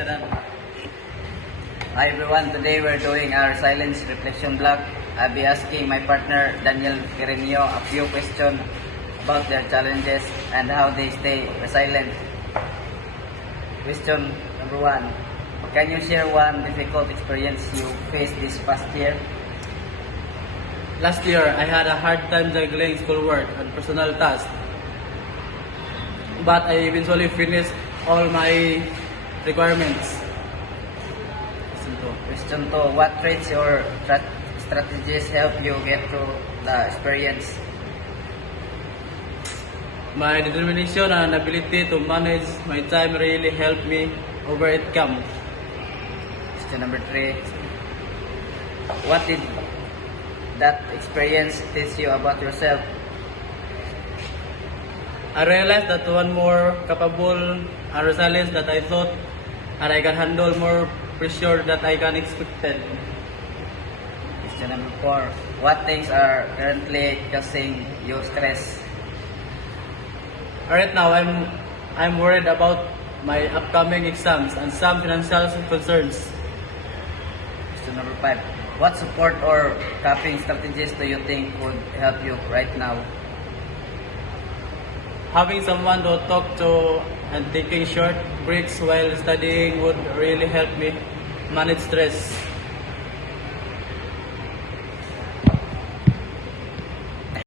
Tanan. Hi everyone, today we're doing our silence reflection blog. I'll be asking my partner Daniel Quirino a few questions about their challenges and how they stay resilient. Question number 1. Can you share one difficult experience you faced this past year? Last year, I had a hard time juggling schoolwork and personal tasks. But I eventually finished all my requirements. Question 2. What traits or strategies help you get through the experience? My determination and ability to manage my time really helped me overcome. Question number 3. What did that experience teach you about yourself? I realized that one more capable and resilient that I thought, and I can handle more pressure that I can expected. Question number 4. What things are currently causing you stress? Right now, I'm worried about my upcoming exams and some financial concerns. Question number 5. What support or coping strategies do you think would help you right now? Having someone to talk to and taking short breaks while studying would really help me manage stress.